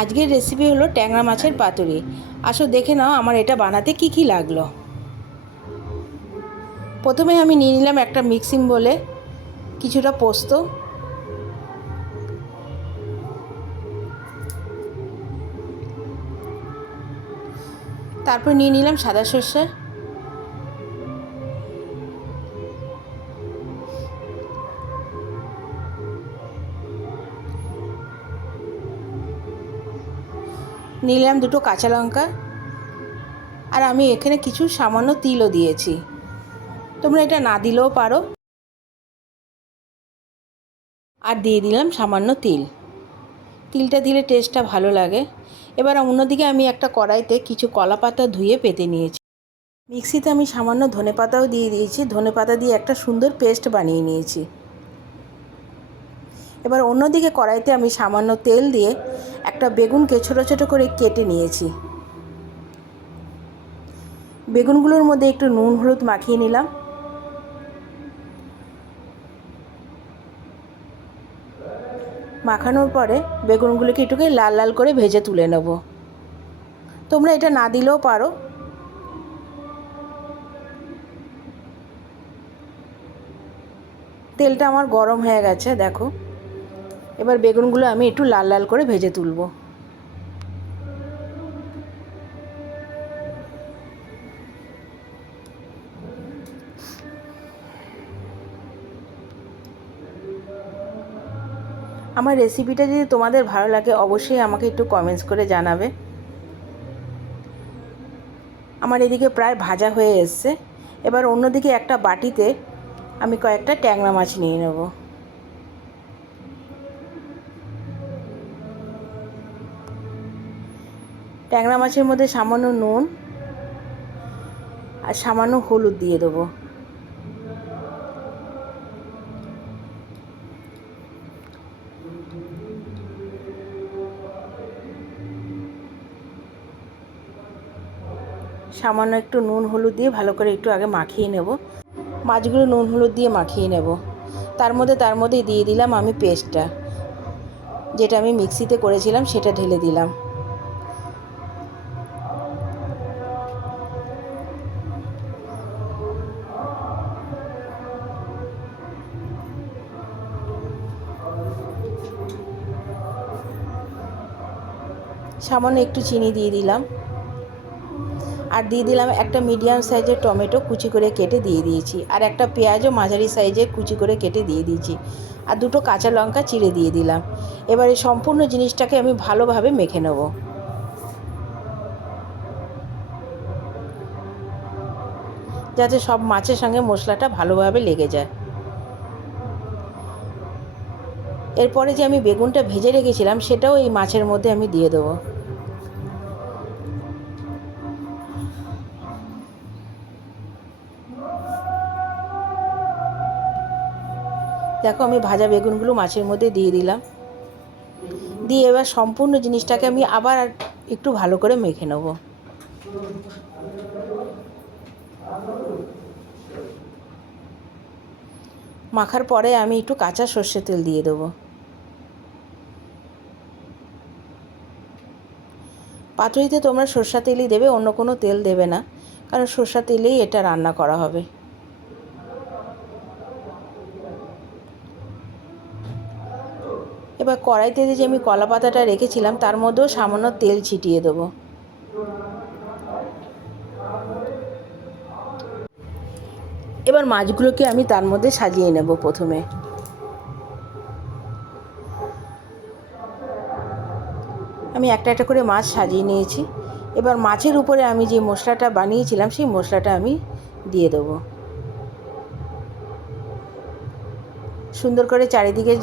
আজকের রেসিপি হলো ট্যাংরা মাছের পাতুরি। আসো দেখে নাও আমার এটা বানাতে কি কি লাগল। প্রথমে আমি নিয়ে নিলাম একটা মিক্সিং বলে কিছুটা পোস্ত। তারপর নিয়ে নিলাম সাদা সর্ষে। নিলাম দুটো কাঁচা লঙ্কা। আর আমি এখানে কিছু সামান্য তিলও দিয়েছি। তোমরা এটা না দিলেও পারো। আর দিয়ে দিলাম সামান্য তিল। তিলটা দিলে টেস্টটা ভালো লাগে। এবার অন্যদিকে আমি একটা কড়াইতে কিছু কলা পাতা ধুয়ে পেতে নিয়েছি। মিক্সিতে আমি সামান্য ধনে পাতাও দিয়ে দিয়েছি। ধনে পাতা দিয়ে একটা সুন্দর পেস্ট বানিয়ে নিয়েছি। এবার অন্যদিকে কড়াইতে আমি সামান্য তেল দিয়ে একটা বেগুনকে ছোটো ছোটো করে কেটে নিয়েছি। বেগুনগুলোর মধ্যে একটু নুন, হলুদ মাখিয়ে নিলাম। মাখানোর পরে বেগুনগুলোকে একটুকে লাল লাল করে ভেজে তুলে নেব। তোমরা এটা না দিলেও পারো। তেলটা আমার গরম হয়ে গেছে, দেখো। এবার বেগুনগুলো আমি একটু লাল লাল করে ভেজে তুলব। আমার রেসিপিটা যদি তোমাদের ভালো লাগে, অবশ্যই আমাকে একটু কমেন্টস করে জানাবে। আমার এদিকে প্রায় ভাজা হয়ে এসছে। এবার অন্যদিকে একটা বাটিতে আমি কয়েকটা ট্যাংরা মাছ নিয়ে নেব। ট্যাংরা মাছের মধ্যে সামান্য নুন আর সামান্য হলুদ দিয়ে দেবো। সামান্য একটু নুন হলুদ দিয়ে ভালো করে একটু আগে মাখিয়ে নেব। মাছগুলো নুন হলুদ দিয়ে মাখিয়ে নেব। তার মধ্যে তার মধ্যে দিয়ে দিলাম আমি পেস্টটা। যেটা আমি মিক্সিতে করেছিলাম সেটা ঢেলে দিলাম। সামান্য একটু চিনি দিয়ে দিলাম। আর দিয়ে দিলাম একটা মিডিয়াম সাইজের টমেটো কুচি করে কেটে দিয়ে দিয়েছি। আর একটা পেঁয়াজও মাঝারি সাইজের কুচি করে কেটে দিয়ে দিয়েছি। আর দুটো কাঁচা লঙ্কা চিড়ে দিয়ে দিলাম। এবারে সম্পূর্ণ জিনিসটাকে আমি ভালোভাবে মেখে নেব। যাতে সব মাছের সঙ্গে মশলাটা ভালোভাবে লেগে যায়। এরপরে যে আমি বেগুনটা ভেজে রেখেছিলাম, সেটাও এই মাছের মধ্যে আমি দিয়ে দেবো। দেখো, আমি ভাজা বেগুনগুলো মাছের মধ্যে দিয়ে দিলাম। দিয়ে এবার সম্পূর্ণ জিনিসটাকে আমি আবার একটু ভালো করে মেখে নেব। মাখার পরে আমি একটু কাঁচা সর্ষে তেল দিয়ে দেবো। পাতুরিতে তোমরা সর্ষা তেলই দেবে, অন্য কোনো তেল দেবে না, কারণ সর্ষা তেলেই এটা রান্না করা হবে। এবার কড়াইতে যে আমি কলা পাতাটা রেখেছিলাম, তার মধ্যেও সামান্য তেল ছিটিয়ে দেবো। এবার মাছগুলোকে আমি তার মধ্যে সাজিয়ে নেব প্রথমে। আমি একটা একটা করে মাছ সাজিয়ে নিয়েছি। এবার মাছের উপরে আমি যে মশলাটা বানিয়েছিলাম, সেই মশলাটা আমি দিয়ে দেবো। সুন্দর করে চারিদিকে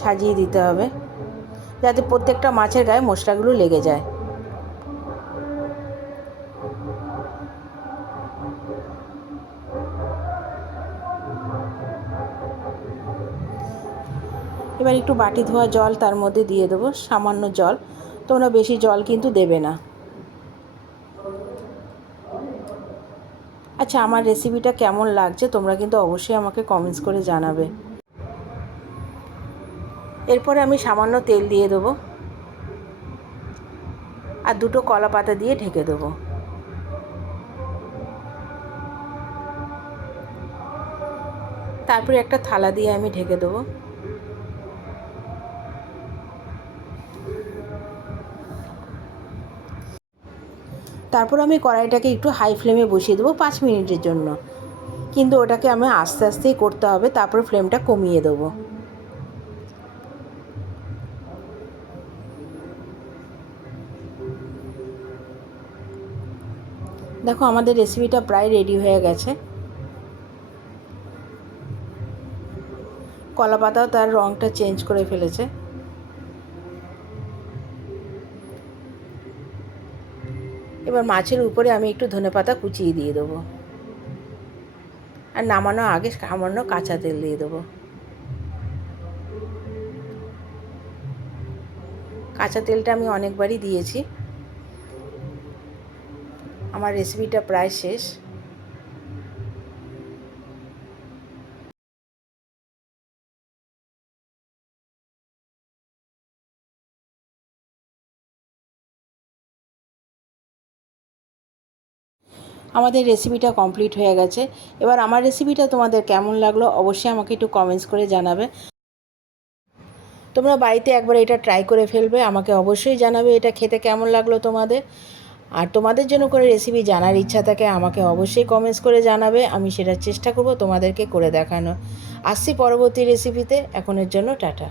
সাজিয়ে দিতে হবে, যাতে প্রত্যেকটা মাছের গায়ে মশলাগুলো লেগে যায়। এবার একটু বাটি ধোয়া জল তার মধ্যে দিয়ে দেবো, সামান্য জল। তোমরা বেশি জল কিন্তু দেবে না। আচ্ছা আমার রেসিপিটা কেমন লাগছে তোমরা কিন্তু অবশ্যই আমাকে কমেন্টস করে জানাবে। এরপরে আমি সামান্য তেল দিয়ে দেবো। আর দুটো কলা পাতা দিয়ে ঢেকে দেবো। তারপরে একটা থালা দিয়ে আমি ঢেকে দেবো। তারপর আমি কড়াইটাকে একটু হাই ফ্লেমে বসিয়ে দেবো পাঁচ মিনিটের জন্য। কিন্তু ওটাকে আমি আস্তে আস্তেই করতে হবে, তারপর ফ্লেমটা কমিয়ে দেবো। দেখো, আমাদের রেসিপিটা প্রায় রেডি হয়ে গেছে। কলা পাতাও তার রঙটা চেঞ্জ করে ফেলেছে। এবার মাছের উপরে আমি একটু ধনেপাতা কুচিয়ে দিয়ে দেবো। আর নামানো আগে সামান্য কাঁচা তেল দিয়ে দেবো। কাঁচা তেলটা আমি অনেকবারই দিয়েছি। আমার রেসিপিটা প্রায় শেষ। আমাদের রেসিপিটা কমপ্লিট হয়ে গেছে। এবার আমার রেসিপিটা তোমাদের কেমন লাগল অবশ্যই আমাকে একটু কমেন্টস করে জানাবে। তোমরা বাড়িতে একবার এটা ট্রাই করে ফেলবে, আমাকে অবশ্যই জানাবে এটা খেতে কেমন লাগল তোমাদের। আর তোমাদের জন্য কোনো রেসিপি জানার ইচ্ছা থাকে, আমাকে অবশ্যই কমেন্টস করে জানাবে, আমি সেটার চেষ্টা করব তোমাদেরকে করে দেখানো আসছি পরবর্তী রেসিপিতে এখনের জন্য টাটা।